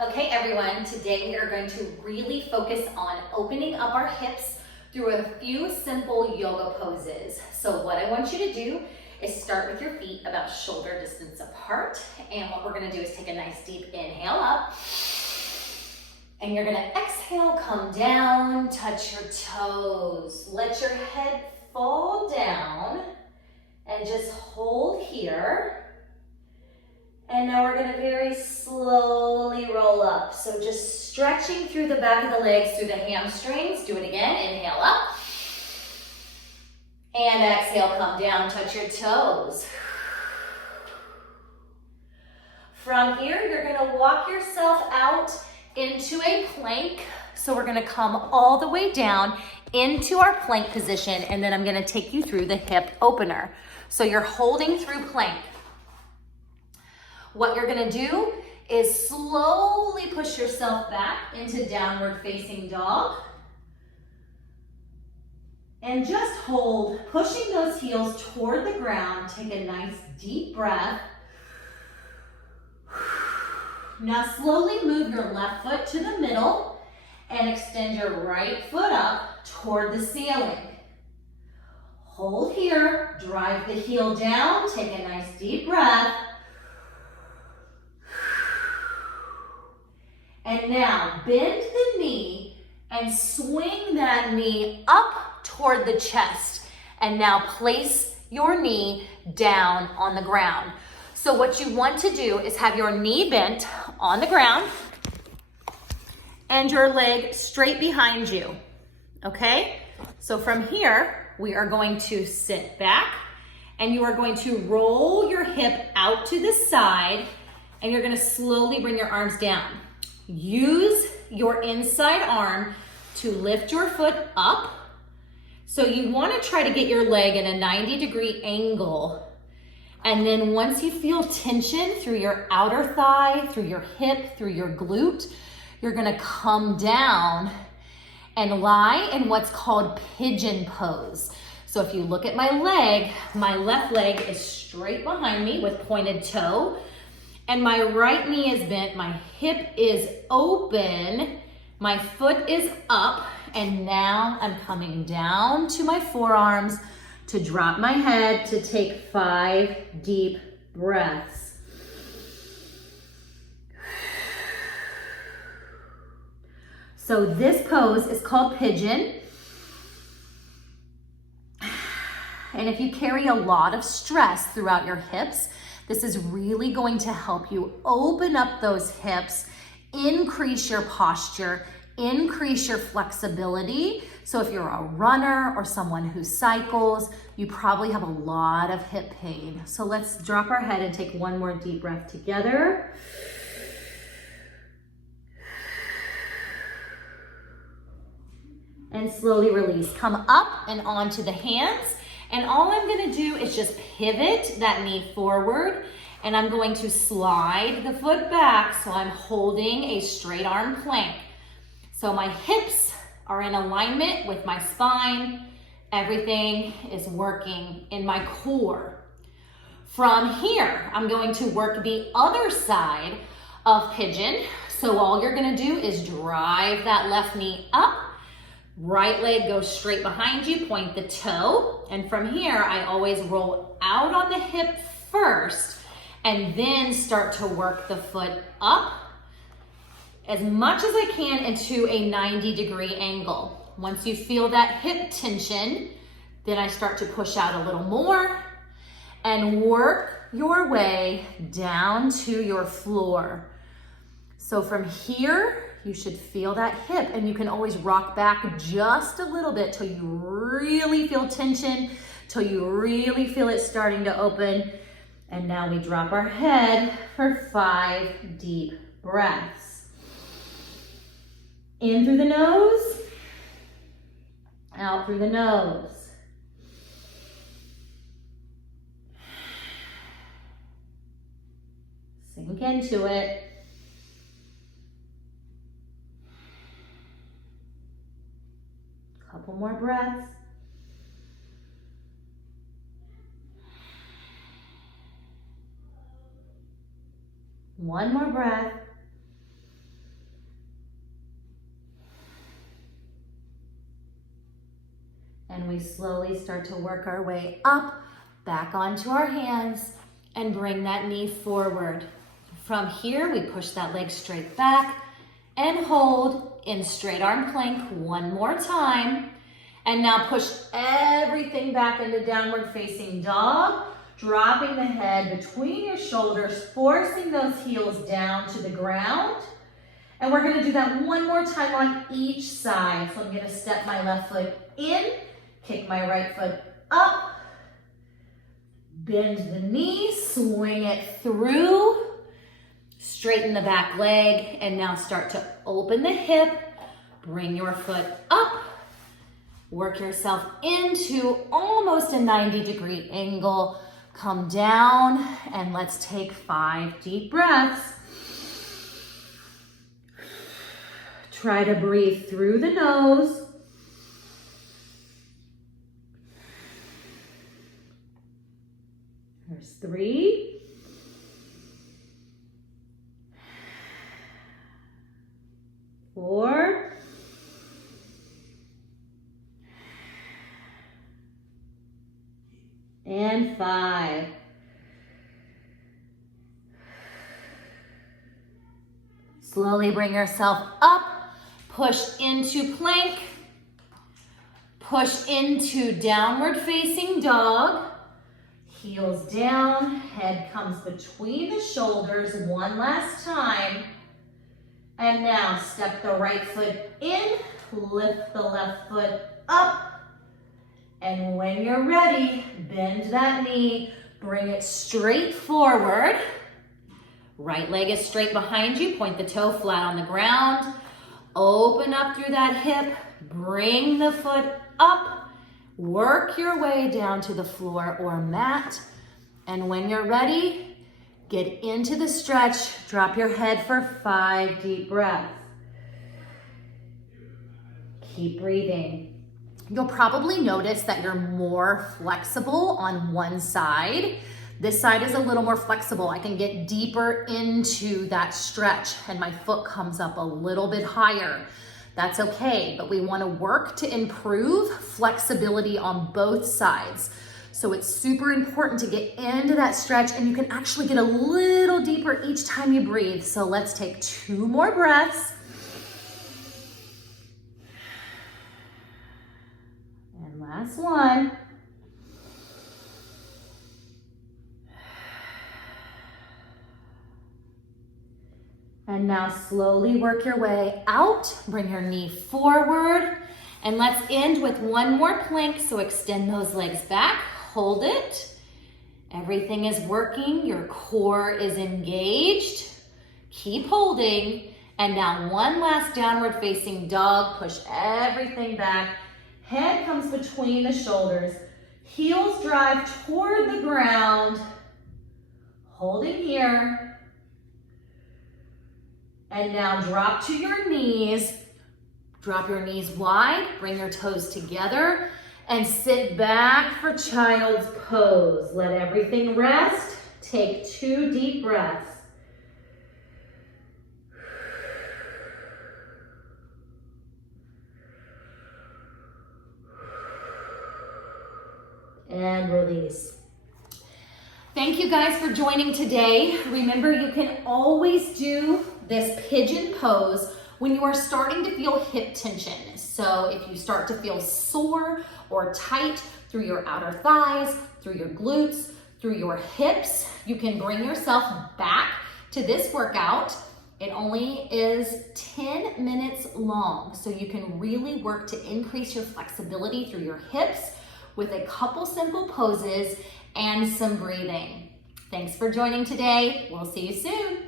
Okay, everyone, today we are going to really focus on opening up our hips through a few simple yoga poses. So what I want you to do is start with your feet about shoulder distance apart. And what we're gonna do is take a nice deep inhale up. And you're gonna exhale, come down, touch your toes. Let your head fall down and just hold here. And now we're gonna very slowly roll up. So just stretching through the back of the legs, through the hamstrings. Do it again, inhale up. And exhale, come down, touch your toes. From here, you're gonna walk yourself out into a plank. So we're gonna come all the way down into our plank position, and then I'm gonna take you through the hip opener. So you're holding through plank. What you're gonna do is slowly push yourself back into downward facing dog. And just hold, pushing those heels toward the ground. Take a nice deep breath. Now slowly move your left foot to the middle and extend your right foot up toward the ceiling. Hold here, drive the heel down, take a nice deep breath. And now bend the knee and swing that knee up toward the chest. And now place your knee down on the ground. So what you want to do is have your knee bent on the ground and your leg straight behind you, okay? So from here, we are going to sit back and you are going to roll your hip out to the side and you're gonna slowly bring your arms down. Use your inside arm to lift your foot up. So you wanna try to get your leg in a 90-degree angle. And then once you feel tension through your outer thigh, through your hip, through your glute, you're gonna come down and lie in what's called pigeon pose. So if you look at my leg, my left leg is straight behind me with pointed toe. And my right knee is bent, my hip is open, my foot is up, and now I'm coming down to my forearms to drop my head to take 5 deep breaths. So this pose is called pigeon. And if you carry a lot of stress throughout your hips, this is really going to help you open up those hips, increase your posture, increase your flexibility. So if you're a runner or someone who cycles, you probably have a lot of hip pain. So let's drop our head and take one more deep breath together. And slowly release. Come up and onto the hands. And all I'm gonna do is just pivot that knee forward and I'm going to slide the foot back so I'm holding a straight arm plank. So my hips are in alignment with my spine. Everything is working in my core. From here, I'm going to work the other side of pigeon. So all you're gonna do is drive that left knee up. Right leg goes straight behind you, point the toe. And from here, I always roll out on the hip first and then start to work the foot up as much as I can into a 90-degree angle. Once you feel that hip tension, then I start to push out a little more and work your way down to your floor. So from here, you should feel that hip and you can always rock back just a little bit till you really feel tension, till you really feel it starting to open. And now we drop our head for 5 deep breaths. In through the nose, out through the nose. Sink into it. Couple more breaths. One more breath. And we slowly start to work our way up, back onto our hands, and bring that knee forward. From here, we push that leg straight back and hold in straight arm plank one more time. And now push everything back into downward facing dog, dropping the head between your shoulders, forcing those heels down to the ground. And we're gonna do that one more time on each side. So I'm gonna step my left foot in, kick my right foot up, bend the knee, swing it through, straighten the back leg, and now start to open the hip, bring your foot up, work yourself into almost a 90-degree angle, come down, and let's take 5 deep breaths. Try to breathe through the nose. There's 3. 4. And 5. Slowly bring yourself up, push into plank, push into downward facing dog, heels down, head comes between the shoulders one last time. And now step the right foot in, lift the left foot up, and when you're ready, bend that knee, bring it straight forward. Right leg is straight behind you, point the toe flat on the ground. Open up through that hip, bring the foot up, work your way down to the floor or mat. And when you're ready, get into the stretch, drop your head for 5 deep breaths. Keep breathing. You'll probably notice that you're more flexible on one side. This side is a little more flexible. I can get deeper into that stretch and my foot comes up a little bit higher. That's okay, but we want to work to improve flexibility on both sides. So it's super important to get into that stretch, and you can actually get a little deeper each time you breathe. So let's take 2 more breaths. And last one. And now slowly work your way out. Bring your knee forward. And let's end with one more plank. So extend those legs back. Hold it. Everything is working. Your core is engaged. Keep holding. And now one last downward facing dog. Push everything back. Head comes between the shoulders. Heels drive toward the ground. Hold it here. And now drop to your knees. Drop your knees wide. Bring your toes together. And sit back for child's pose. Let everything rest. Take 2 deep breaths. And release. Thank you guys for joining today. Remember, you can always do this pigeon pose when you are starting to feel hip tension. So if you start to feel sore or tight through your outer thighs, through your glutes, through your hips, you can bring yourself back to this workout. It only is 10 minutes long, so you can really work to increase your flexibility through your hips with a couple simple poses and some breathing. Thanks for joining today. We'll see you soon.